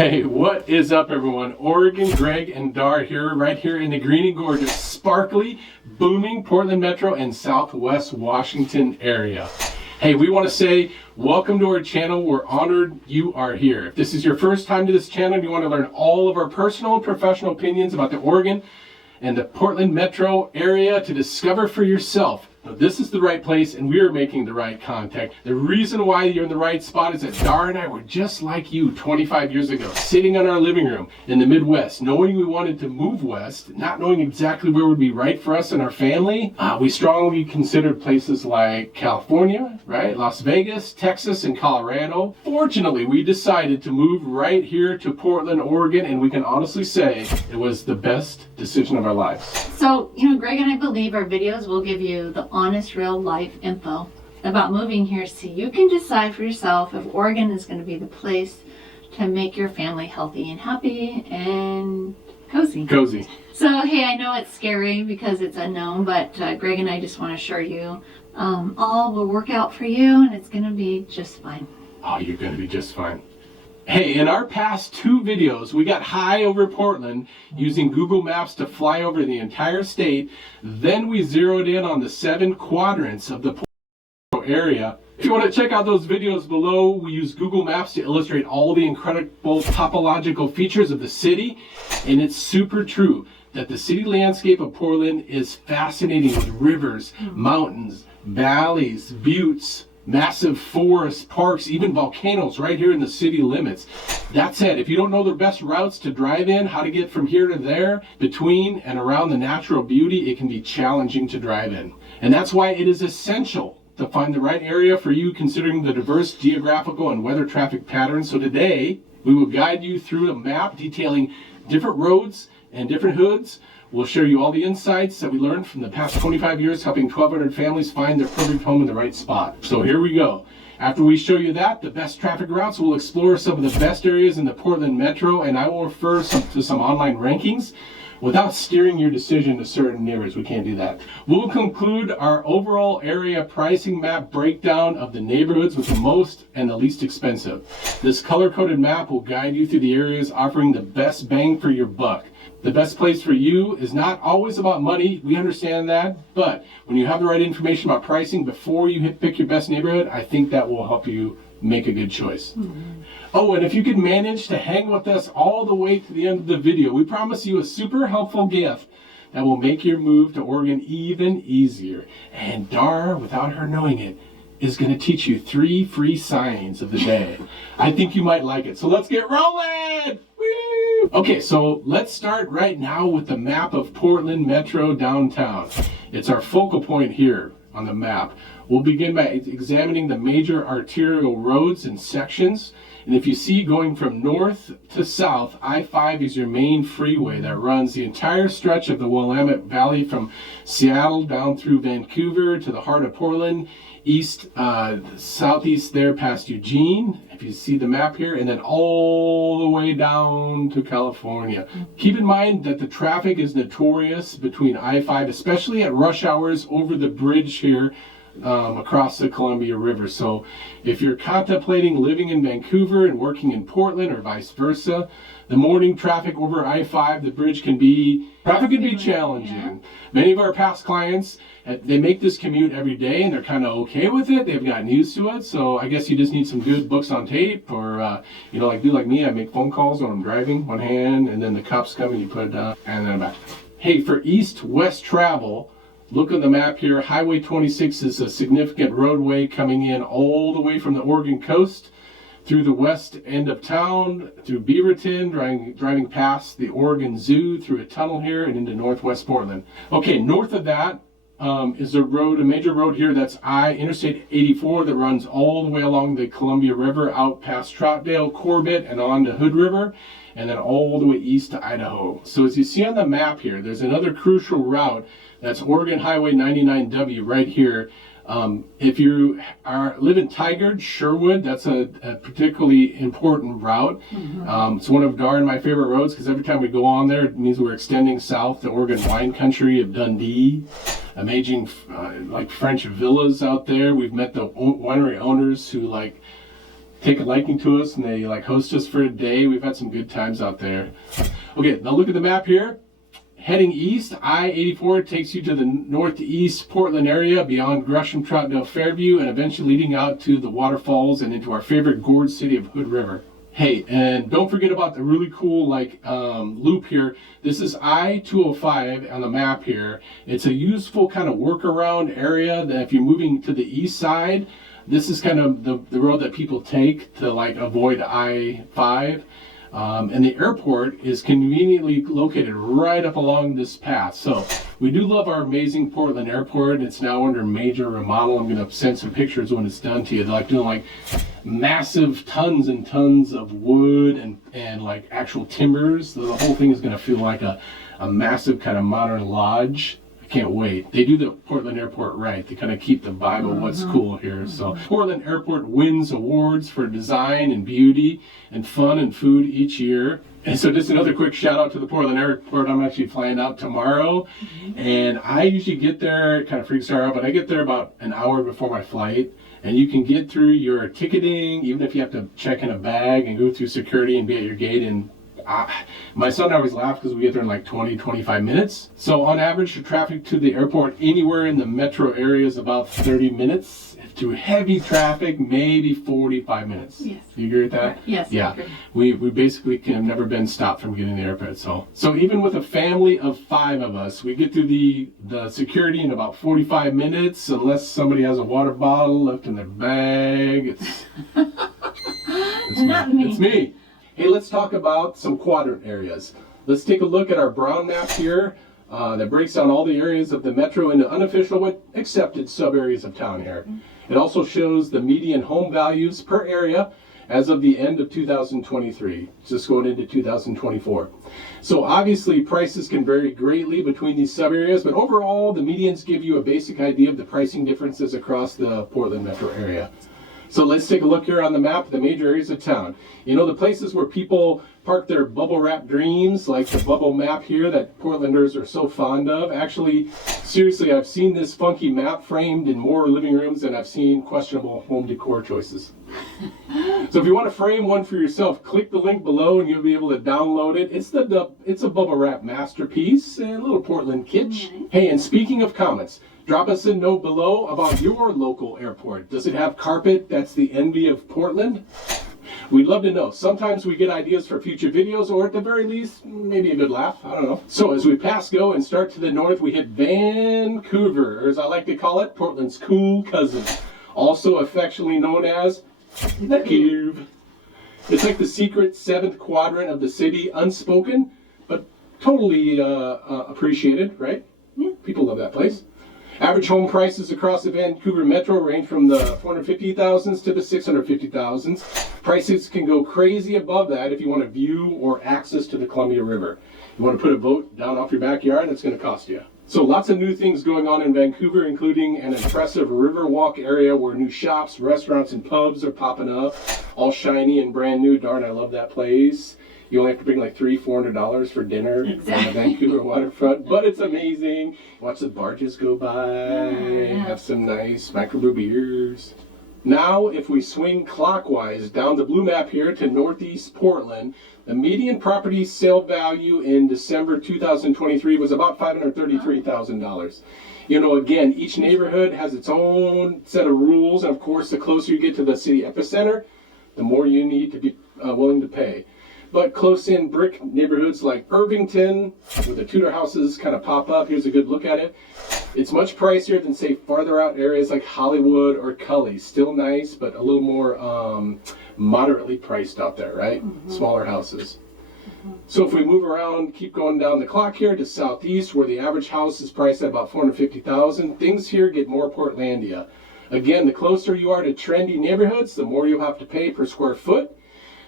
Hey, what is up everyone? Oregon, Greg and Dar here, right here in the green and gorgeous, sparkly, booming Portland Metro and Southwest Washington area. Hey, we want to say welcome to our channel. We're honored you are here. If this is your first time to this channel and you want to learn all of our personal and professional opinions about the Oregon and the Portland Metro area to discover for yourself, now, this is the right place and we are making the right contact. The reason why you're in the right spot is that Dar and I were just like you 25 years ago, sitting in our living room in the Midwest, knowing we wanted to move west, not knowing exactly where would be right for us and our family. We strongly considered places like California, right? Las Vegas, Texas, and Colorado. Fortunately, we decided to move right here to Portland, Oregon, and we can honestly say it was the best decision of our lives. So, Greg and I believe our videos will give you the honest, real life info about moving here so you can decide for yourself if Oregon is going to be the place to make your family healthy and happy and cozy. So, hey, I know it's scary because it's unknown, but Greg and I just want to assure you all will work out for you and it's going to be just fine. Oh, you're going to be just fine. Hey, in our past two videos, we got high over Portland using Google Maps to fly over the entire state. Then we zeroed in on the 7 quadrants of the Portland area. If you want to check out those videos below, we use Google Maps to illustrate all the incredible topological features of the city. And it's super true that the city landscape of Portland is fascinating with rivers, mountains, valleys, buttes, massive forests, parks, even volcanoes right here in the city limits. That said, if you don't know the best routes to drive in, how to get from here to there, between and around the natural beauty, it can be challenging to drive in. And that's why it is essential to find the right area for you considering the diverse geographical and weather traffic patterns. So today, we will guide you through a map detailing different roads and different hoods. We'll share you all the insights that we learned from the past 25 years helping 1,200 families find their perfect home in the right spot. So here we go. After we show you that, the best traffic routes, we'll explore some of the best areas in the Portland Metro, and I will refer to some online rankings without steering your decision to certain neighborhoods. We can't do that. We'll conclude our overall area pricing map breakdown of the neighborhoods with the most and the least expensive. This color-coded map will guide you through the areas offering the best bang for your buck. The best place for you is not always about money, we understand that, but when you have the right information about pricing before you pick your best neighborhood, I think that will help you make a good choice. Mm-hmm. Oh, and if you could manage to hang with us all the way to the end of the video, we promise you a super helpful gift that will make your move to Oregon even easier. And Dar, without her knowing it, is going to teach you 3 free signs of the day. I think you might like it. So let's get rolling! Woo! Okay, so let's start right now with the map of Portland Metro downtown. It's our focal point here on the map. We'll begin by examining the major arterial roads and sections. And if you see going from north to south, I-5 is your main freeway that runs the entire stretch of the Willamette Valley from Seattle down through Vancouver to the heart of Portland, east, southeast there past Eugene, if you see the map here, and then all the way down to California. Keep in mind that the traffic is notorious between I-5, especially at rush hours over the bridge here across the Columbia River. So if you're contemplating living in Vancouver and working in Portland or vice versa, the morning traffic over I-5, the bridge can be challenging. Yeah. Many of our past clients, they make this commute every day and they're kind of okay with it. They've gotten used to it. So I guess you just need some good books on tape or, like me, I make phone calls when I'm driving, one hand, and then the cops come and you put it down and then back. Hey, for east-west travel, look at the map here. Highway 26 is a significant roadway coming in all the way from the Oregon coast through the west end of town, through Beaverton, driving past the Oregon Zoo, through a tunnel here, and into northwest Portland. Okay, north of that is a major road here that's Interstate 84 that runs all the way along the Columbia River out past Troutdale, Corbett, and on to Hood River, and then all the way east to Idaho. So as you see on the map here, there's another crucial route. That's Oregon Highway 99W right here. If you live in Tigard, Sherwood, that's a particularly important route. Mm-hmm. It's one of Dar and my favorite roads because every time we go on there, it means we're extending south to Oregon wine country of Dundee. Amazing like French villas out there. We've met the winery owners who take a liking to us and they like host us for a day. We've had some good times out there. Okay, now look at the map here. Heading east, I-84 takes you to the northeast Portland area beyond Gresham, Troutdale, Fairview, and eventually leading out to the waterfalls and into our favorite gorge city of Hood River. Hey, and don't forget about the really cool loop here. This is I-205 on the map here. It's a useful kind of workaround area that if you're moving to the east side, this is kind of the road that people take to like avoid I-5. And the airport is conveniently located right up along this path. So we do love our amazing Portland airport. It's now under major remodel. I'm going to send some pictures when it's done to you. They're like doing like massive tons and tons of wood and like actual timbers. The whole thing is going to feel like a massive kind of modern lodge. Can't wait. They do the Portland Airport right. They kind of keep the vibe of what's cool here. So Portland Airport wins awards for design and beauty and fun and food each year. And so just another quick shout out to the Portland Airport. I'm actually flying out tomorrow. And I usually get there, it kind of freaks her out, but I get there about an hour before my flight. And you can get through your ticketing, even if you have to check in a bag and go through security and be at your gate in my son always laughs because we get there in like 20-25 minutes. So on average, the traffic to the airport anywhere in the metro area is about 30 minutes. Through heavy traffic, maybe 45 minutes. Yes. You agree with that? Yes. Yeah. We basically have never been stopped from getting to the airport. So even with a family of 5 of us, we get through the security in about 45 minutes, unless somebody has a water bottle left in their bag. It's not me. It's me. Hey, let's talk about some quadrant areas. Let's take a look at our brown map here that breaks down all the areas of the metro into unofficial but accepted sub-areas of town here. It also shows the median home values per area as of the end of 2023, just going into 2024. So obviously prices can vary greatly between these sub-areas, but overall the medians give you a basic idea of the pricing differences across the Portland metro area. So let's take a look here on the map, the major areas of town. You know, the places where people park their bubble wrap dreams, like the bubble map here that Portlanders are so fond of. Actually, seriously, I've seen this funky map framed in more living rooms than I've seen questionable home decor choices. So if you want to frame one for yourself, click the link below and you'll be able to download it. It's a bubble wrap masterpiece, a little Portland kitsch. Hey, and speaking of comments, drop us a note below about your local airport. Does it have carpet that's the envy of Portland? We'd love to know. Sometimes we get ideas for future videos, or at the very least, maybe a good laugh. I don't know. So as we pass go and start to the north, we hit Vancouver, or as I like to call it, Portland's cool cousin, also affectionately known as the Cube. It's like the secret 7th quadrant of the city, unspoken, but totally appreciated, right? Yeah. People love that place. Average home prices across the Vancouver metro range from the $450,000s to the $650,000s. Prices can go crazy above that if you want a view or access to the Columbia River. You want to put a boat down off your backyard, that's going to cost you. So lots of new things going on in Vancouver, including an impressive Riverwalk area where new shops, restaurants, and pubs are popping up, all shiny and brand new. Darn, I love that place. You only have to bring like $300-$400 for dinner on the Vancouver waterfront, but it's amazing. Watch the barges go by, have some nice microbrew beers. Now, if we swing clockwise down the blue map here to northeast Portland, the median property sale value in December 2023 was about $533,000. You know, again, each neighborhood has its own set of rules, and of course, the closer you get to the city epicenter, the more you need to be willing to pay. But close-in brick neighborhoods like Irvington, where the Tudor houses kind of pop up, here's a good look at it. It's much pricier than, say, farther out areas like Hollywood or Cully. Still nice, but a little more moderately priced out there, right? Smaller houses. So if we move around, keep going down the clock here to southeast, where the average house is priced at about $450,000, things here get more Portlandia. Again, the closer you are to trendy neighborhoods, the more you'll have to pay per square foot.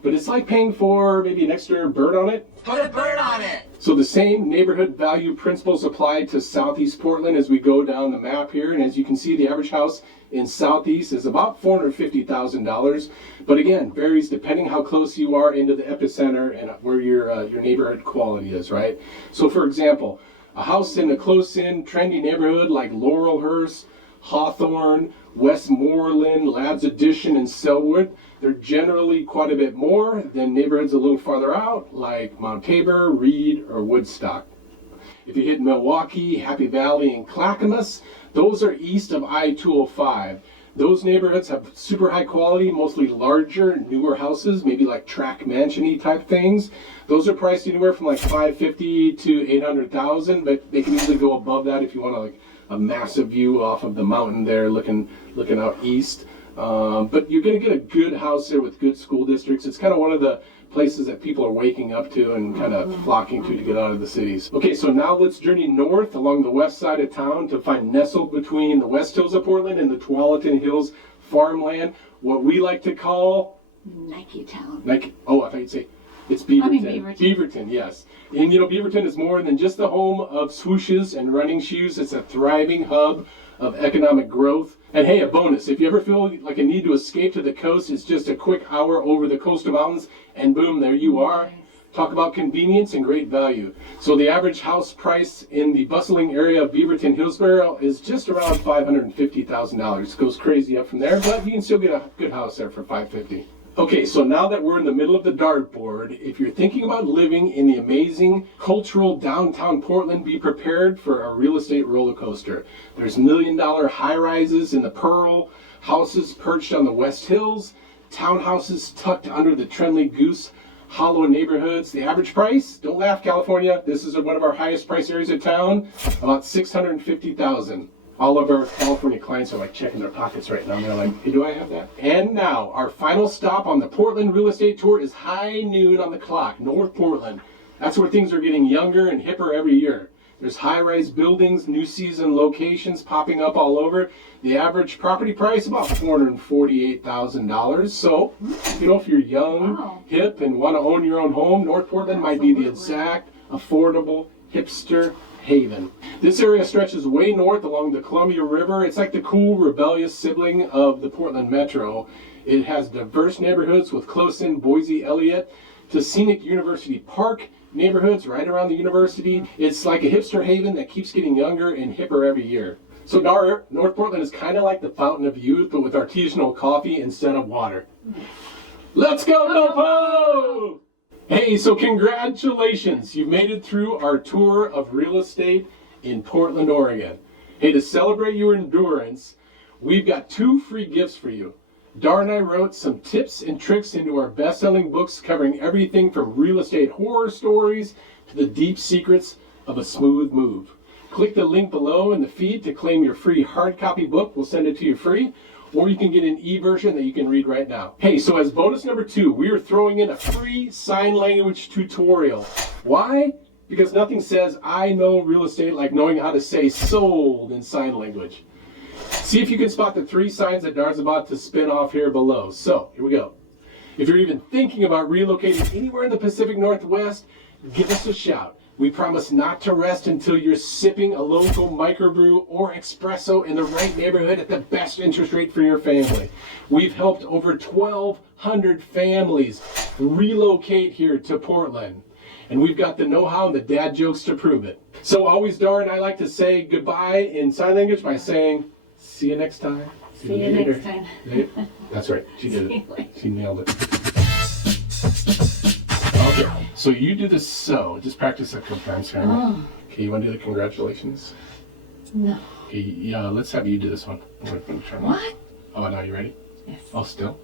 But it's like paying for maybe an extra bird on it. Put a bird on it! So the same neighborhood value principles apply to Southeast Portland as we go down the map here. And as you can see, the average house in Southeast is about $450,000. But again, varies depending how close you are into the epicenter and where your neighborhood quality is, right? So for example, a house in a close-in, trendy neighborhood like Laurelhurst Hawthorne, Westmoreland, Labs Addition, and Selwood. They're generally quite a bit more than neighborhoods a little farther out, like Mount Tabor, Reed, or Woodstock. If you hit Milwaukee, Happy Valley, and Clackamas, those are east of I-205. Those neighborhoods have super high quality, mostly larger, newer houses, maybe like tract mansion-y type things. Those are priced anywhere from like $550,000 to $800,000, but they can easily go above that if you want like a massive view off of the mountain there, looking out east. But you're going to get a good house there with good school districts. It's kind of one of the places that people are waking up to and kind of flocking to get out of the cities. Okay, so now let's journey north along the west side of town to find nestled between the West Hills of Portland and the Tualatin Hills farmland, what we like to call Nike Town. Nike. Oh, I thought you'd say it's Beaverton. I mean Beaverton. Beaverton, yes. And you know, Beaverton is more than just the home of swooshes and running shoes. It's a thriving hub of economic growth. And hey, a bonus, if you ever feel like a need to escape to the coast, it's just a quick hour over the coastal mountains, and boom, there you are. Nice. Talk about convenience and great value. So the average house price in the bustling area of Beaverton Hillsborough is just around $550,000. It goes crazy up from there, but you can still get a good house there for $550,000. Okay, so now that we're in the middle of the dartboard, if you're thinking about living in the amazing cultural downtown Portland, be prepared for a real estate roller coaster. There's $1 million high-rises in the Pearl, houses perched on the West Hills, townhouses tucked under the Trenley Goose Hollow neighborhoods. The average price, don't laugh California, this is one of our highest price areas of town, about $650,000. All of our California clients are like checking their pockets right now. They're like, hey, do I have that? And now, our final stop on the Portland real estate tour is high noon on the clock, North Portland. That's where things are getting younger and hipper every year. There's high-rise buildings, new season locations popping up all over. The average property price about $448,000. So, you know, if you're young, Wow. hip, and want to own your own home, North Portland might be the exact affordable hipster haven. This area stretches way north along the Columbia River. It's like the cool, rebellious sibling of the Portland Metro. It has diverse neighborhoods with close-in Boise Elliott to scenic University Park neighborhoods right around the university. It's like a hipster haven that keeps getting younger and hipper every year. So North Portland is kind of like the fountain of youth, but with artisanal coffee instead of water. Let's go, Nopo! Hey, so congratulations. You made it through our tour of real estate in Portland, Oregon. Hey, to celebrate your endurance, we've got 2 free gifts for you. Dar and I wrote some tips and tricks into our best-selling books covering everything from real estate horror stories to the deep secrets of a smooth move. Click the link below in the feed to claim your free hard copy book. We'll send it to you free. Or you can get an e-version that you can read right now. Hey, so as bonus number 2, we are throwing in a free sign language tutorial. Why? Because nothing says I know real estate like knowing how to say sold in sign language. See if you can spot the 3 signs that Dar's about to spin off here below. So, here we go. If you're even thinking about relocating anywhere in the Pacific Northwest, give us a shout. We promise not to rest until you're sipping a local microbrew or espresso in the right neighborhood at the best interest rate for your family. We've helped over 1,200 families relocate here to Portland. And we've got the know-how and the dad jokes to prove it. So always, Dar and I like to say goodbye in sign language by saying, see you next time. See you next time. That's right. She did it. She nailed it. Okay, so you do this so. Just practice a couple times here. Oh. Okay, you want to do the congratulations? No. Okay, yeah, let's have you do this one. I'm gonna turn on. What? Oh, now you ready? Yes. Oh, still?